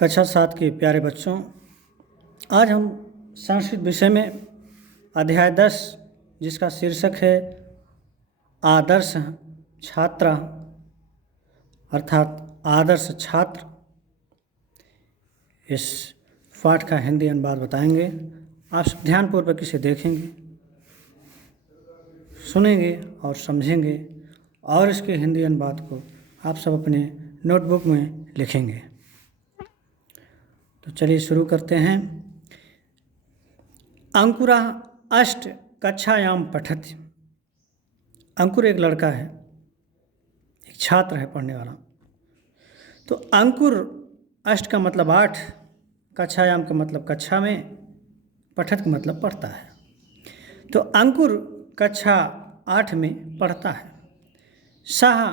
कक्षा 7 के प्यारे बच्चों, आज हम संस्कृत विषय में अध्याय 10 जिसका शीर्षक है आदर्श छात्र अर्थात आदर्श छात्र, इस पाठ का हिंदी अनुवाद बताएंगे। आप सब ध्यानपूर्वक इसे देखेंगे, सुनेंगे और समझेंगे और इसके हिंदी अनुवाद को आप सब अपने नोटबुक में लिखेंगे। तो चलिए शुरू करते हैं। अंकुरः अष्ट कक्षायां पठति। अंकुर एक लड़का है, एक छात्र है, पढ़ने वाला। तो अंकुर अष्ट का मतलब 8, कक्षायाम का मतलब कक्षा में, पठत का मतलब पढ़ता है। तो अंकुर कक्षा 8 में पढ़ता है। सः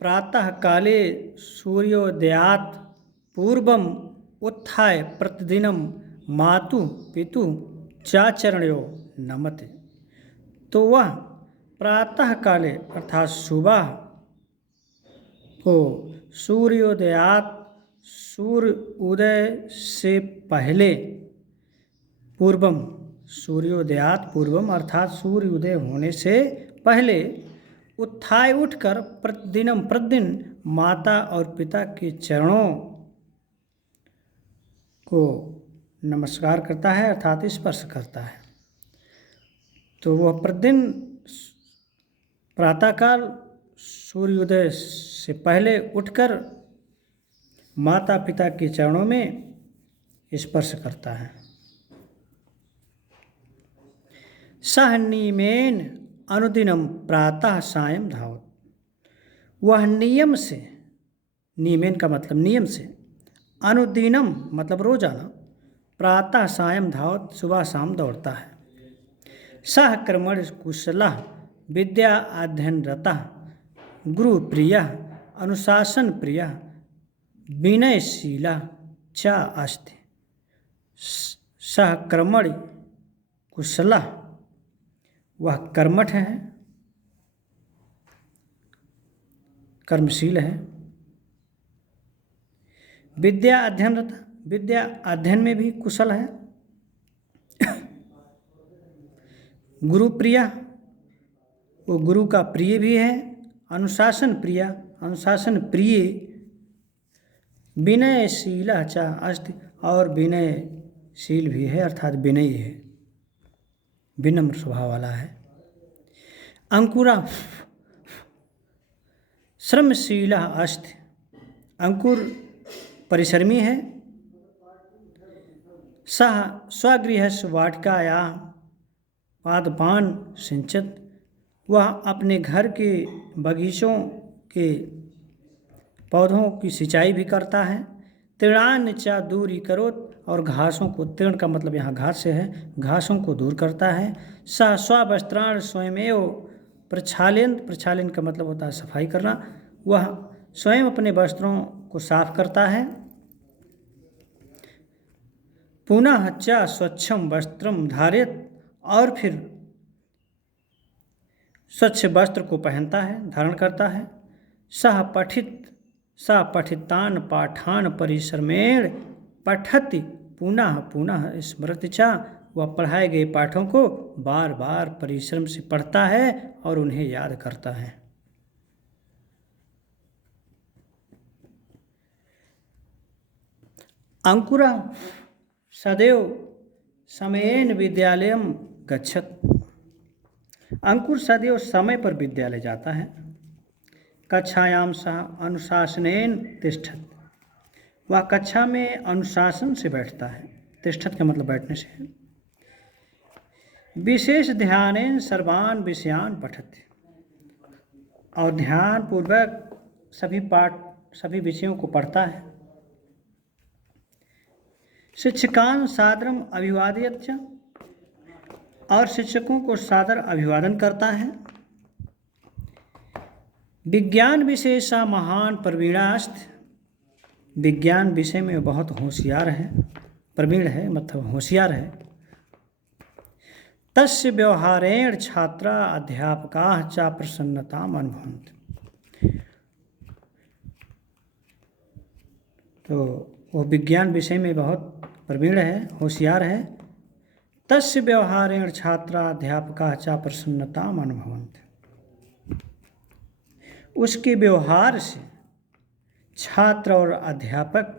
प्रातः काले सूर्योदयात् पूर्वम उत्थाय प्रतिदिनं मातुः पितुः चाचरणयो नमते। तो वह प्रातः काले अर्थात सुबह को सूर्योदयात सूर्य उदय से पहले, पूर्वम सूर्योदयात पूर्वम अर्थात सूर्य उदय होने से पहले, उत्थाय उठकर प्रतिदिन माता और पिता के चरणों को नमस्कार करता है अर्थात स्पर्श करता है। तो वह प्रतिदिन प्रातःकाल सूर्योदय से पहले उठकर माता पिता के चरणों में स्पर्श करता है। सः नियमेन अनुदिनं प्रातः सायं धावत। वह नियम से, नियमेन का मतलब नियम से, अनुदिनम मतलब रोजाना, प्रातः सायं धावत सुबह शाम दौड़ता है। सः कर्मणि कुशलः विद्या अध्ययनरतः गुरुप्रियः अनुशासनप्रियः विनयशीलः च अस्ति। सः कर्मणि कुशलः, वह कर्मठ है, कर्मशील है। विद्या अध्ययनरत, विद्या अध्ययन में भी कुशल है। गुरुप्रिय, वो गुरु का प्रिय भी है। अनुशासन प्रिय, अनुशासन प्रिय। विनयशील च अस्ति, और विनयशील भी है अर्थात विनयी है, विनम्र स्वभाव वाला है। अंकुरा श्रमशील अस्ति। अंकुर परिश्रमी है। सः स्वगृहस्य वाटिकायां पादपान सिंचत। वह अपने घर के बगीचों के पौधों की सिंचाई भी करता है। तृणान च दूरी करोत, और घासों को, तृण का मतलब यहाँ घास से है, घासों को दूर करता है। सः स्ववस्त्राण स्वयमेव प्रक्षालयन्, प्रक्षालन का मतलब होता है सफाई करना। वह स्वयं अपने वस्त्रों को साफ करता है। पुनः च स्वच्छम वस्त्रम धारयत्, और फिर स्वच्छ वस्त्र को पहनता है, धारण करता है। सः पठितान पाठान परिश्रमेण पठति पुनः पुनः स्मृति च। वह पढ़ाए गए पाठों को बार बार परिश्रम से पढ़ता है और उन्हें याद करता है। अंकुरः सदैव समयेन विद्यालयं गच्छत। अंकुर सदैव समय पर विद्यालय जाता है। कक्षायां सः अनुशासनेन तिष्ठत। वह कक्षा में अनुशासन से बैठता है। तिष्ठत का मतलब बैठने से है। विशेष ध्यानेन सर्वान विषयान पठति, और ध्यानपूर्वक सभी विषयों को पढ़ता है। शिक्षकान सादरम अभिवादयत्, और शिक्षकों को सादर अभिवादन करता है। विज्ञान विषय सा महान प्रवीणास्ति। विज्ञान विषय में बहुत होशियार है, प्रवीण है मतलब होशियार है। तस्य व्यवहारेण छात्रा अध्यापकाः च प्रसन्नताम् अनुभवन्ति। तो वो विज्ञान विषय में बहुत प्रवीण है, होशियार है। तस्य व्यवहारेण छात्रा अध्यापका च प्रसन्नताम अनुभवन्ति। उसके व्यवहार से छात्र और अध्यापक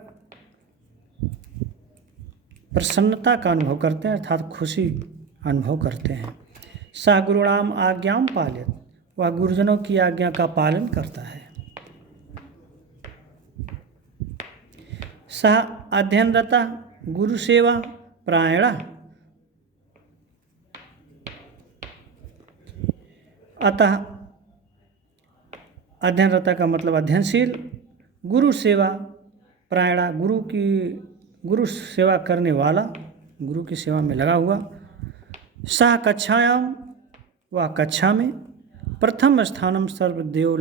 प्रसन्नता का अनुभव करते हैं, अर्थात खुशी अनुभव करते हैं। सह गुरुणाम आज्ञाम पालित, वह गुरुजनों की आज्ञा का पालन करता है। सह अध्ययनरता गुरु सेवा प्रायण, अतः अध्ययनरता का मतलब अध्ययनशील, गुरु सेवा प्रायणा गुरु सेवा करने वाला, गुरु की सेवा में लगा हुआ। सह कक्षायाम, वह कक्षा में। प्रथम स्थानम सर्वदेव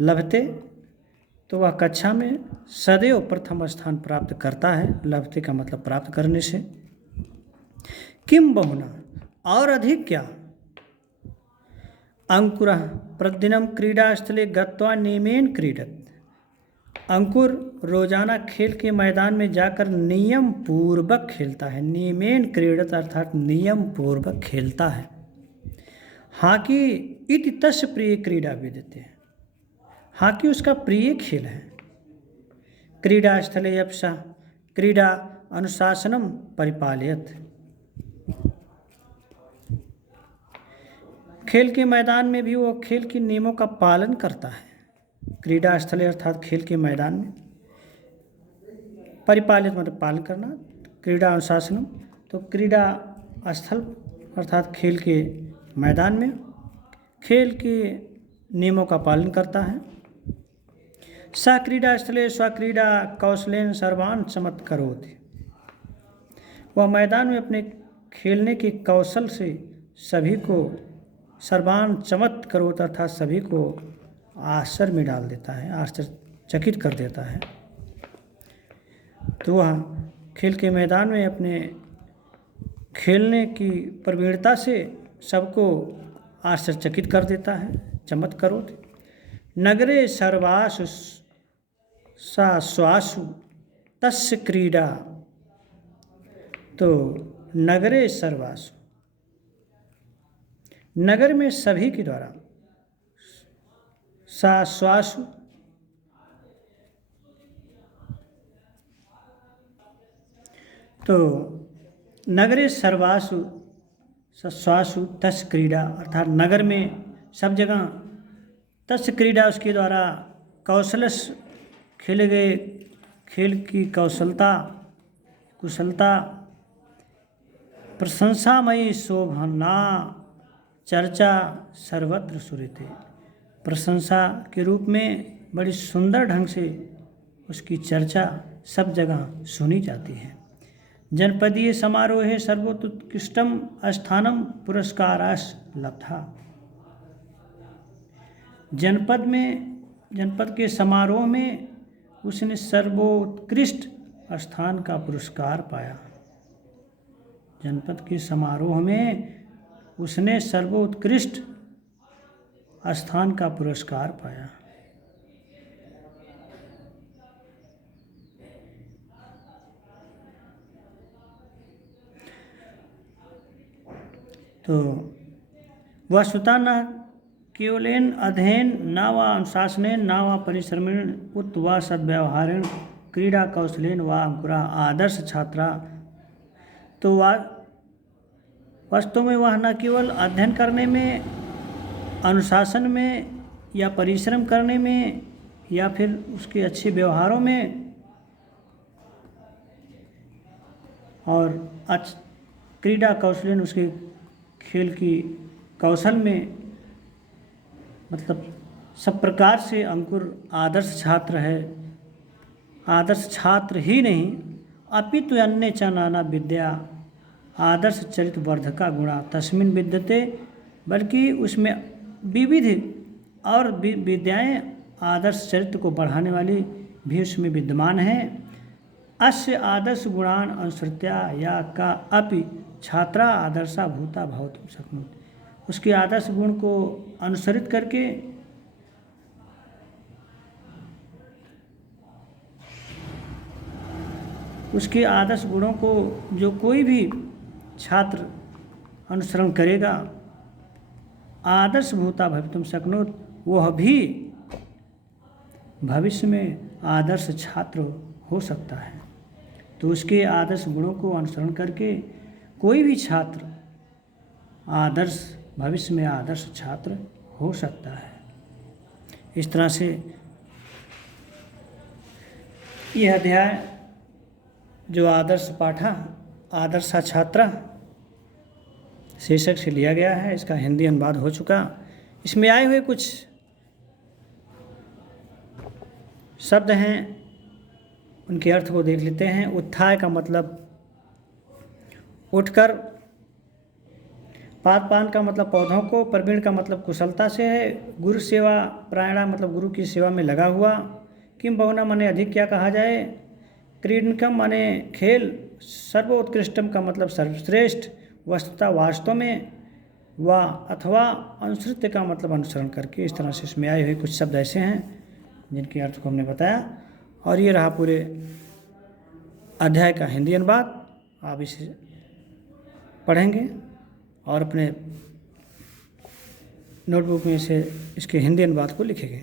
लभते, तो वह कक्षा में सदैव प्रथम स्थान प्राप्त करता है। लभते का मतलब प्राप्त करने से। किम बहुना, और अधिक क्या। अंकुरः प्रतिदिनं क्रीडास्थले गत्वा नियमेन क्रीडत, अंकुर रोजाना खेल के मैदान में जाकर नियम पूर्वक खेलता है। नियमेन क्रीडत अर्थात नियम पूर्वक खेलता है। हॉकी इति तस्य प्रिय क्रीड़ा विद्यते, हॉकी उसका प्रिय खेल है। क्रीडा स्थले अपसा क्रीडा अनुशासनम परिपालयत, खेल के मैदान में भी वो खेल के नियमों का पालन करता है। क्रीडा स्थले अर्थात खेल के मैदान में, परिपालित मतलब पालन करना, क्रीडा अनुशासनम तो क्रीडा स्थल अर्थात खेल के मैदान में खेल के नियमों का पालन करता है। स क्रीडा स्थले स्वक्रीडा कौशलेन सर्वान चमत्करोति, वह मैदान में अपने खेलने के कौशल से सभी को सर्वान चमत्करोत अर्थात सभी को आश्चर्य में डाल देता है, आश्चर्यचकित कर देता है। तो वह खेल के मैदान में अपने खेलने की प्रवीणता से सबको आश्चर्यचकित कर देता है, चमत्करोत। नगरे सर्वासु सा स्वासु तस्य क्रीडा, तो नगरे सर्वासु, नगर में सभी के द्वारा, सा स्वासु तो नगरे सर्वासु सस्वासु तस् क्रीडा अर्थात नगर में सब जगह तस् क्रीडा उसके द्वारा कौशलस खेले गए खेल की कुशलता प्रशंसामयी शोभना चर्चा सर्वत्र सुरित, प्रशंसा के रूप में बड़ी सुंदर ढंग से उसकी चर्चा सब जगह सुनी जाती है। जनपदीय समारोहे सर्वोत्कृष्टम स्थानम पुरस्कारास लब्धा, जनपद के समारोह में उसने सर्वोत्कृष्ट स्थान का पुरस्कार पाया। जनपद के समारोह में उसने सर्वोत्कृष्ट स्थान का पुरस्कार पाया। तो वह स्वतः न केवलेन अध्ययन न व अनुशासनेन न व परिश्रमेण उत व सद्व्यवहारेण क्रीड़ा कौशलेन व अंकुरा आदर्श छात्रा, तो वह वास्तव में वह न केवल अध्ययन करने में, अनुशासन में या परिश्रम करने में या फिर उसके अच्छे व्यवहारों में और क्रीड़ा कौशलेन उसके खेल की कौशल में, मतलब सब प्रकार से अंकुर आदर्श छात्र है। आदर्श छात्र ही नहीं अपितु अन्य च नाना विद्या आदर्श चरित वर्धका गुणा तस्मिन विद्यते, बल्कि उसमें विविध और विद्याएं आदर्श चरित्र को बढ़ाने वाली भी उसमें विद्यमान है। अस्य आदर्श गुणान अनुसृत्या या का अपि छात्रा आदर्शा भूता भवितुं शक्नोति, उसके आदर्श गुण को अनुसरित करके उसके आदर्श गुणों को जो कोई भी छात्र अनुसरण करेगा, आदर्श भूता भवितुम शक्नोत, वह भी भविष्य में आदर्श छात्र हो सकता है। तो उसके आदर्श गुणों को अनुसरण करके कोई भी छात्र आदर्श भविष्य में आदर्श छात्र हो सकता है। इस तरह से यह अध्याय जो आदर्श पाठा आदर्शा छात्रा शीर्षक से लिया गया है, इसका हिंदी अनुवाद हो चुका। इसमें आए हुए कुछ शब्द हैं, उनके अर्थ को देख लेते हैं। उत्थाय का मतलब उठकर, पादपान का मतलब पौधों को, प्रवीण का मतलब कुशलता से है, गुरु सेवा प्रायणा मतलब गुरु की सेवा में लगा हुआ, किम बहुना माने अधिक क्या कहा जाए, क्रीडनकम माने खेल, सर्वोत्कृष्टम का मतलब सर्वश्रेष्ठ, वस्तुता वास्तव में, व अथवा अनुसृत्य का मतलब अनुसरण करके। इस तरह से इसमें आए हुए कुछ शब्द ऐसे हैं जिनके अर्थ को हमने बताया। और ये रहा पूरे अध्याय का हिंदी अनुवाद। आप इसे पढ़ेंगे और अपने नोटबुक में से इसके हिंदी अनुवाद को लिखेंगे।